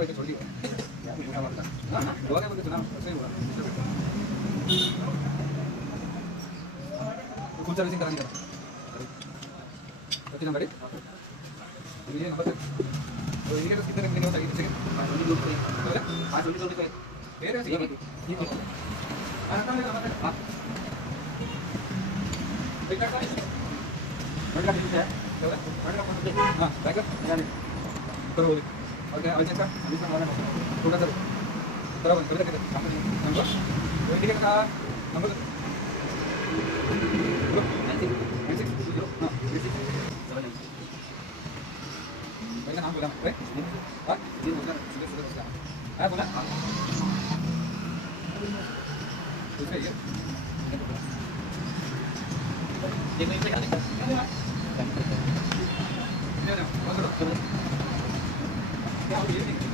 को एक छोड़ दी दुआ के चुनाव सही हुआ फुल सर्विसिंग करानी है कितना गाड़ी ये नंबर से तो इंडिकेटर्स कितने रंग के होता है कितने सेकंड 5 मिनट तो ये है ठीक है हां बैक का डिलीट है हां बैक करो बोले और क्या अभी इसका थोड़ा सा बराबर कर दे नंबर तो इंडिकेटर का नंबर पहले नाम बोला मैं हां जी बोला सुबह हां बोला दूसरा ये देखो इसे क्या देखो ना पकड़ो क्या हो ये नहीं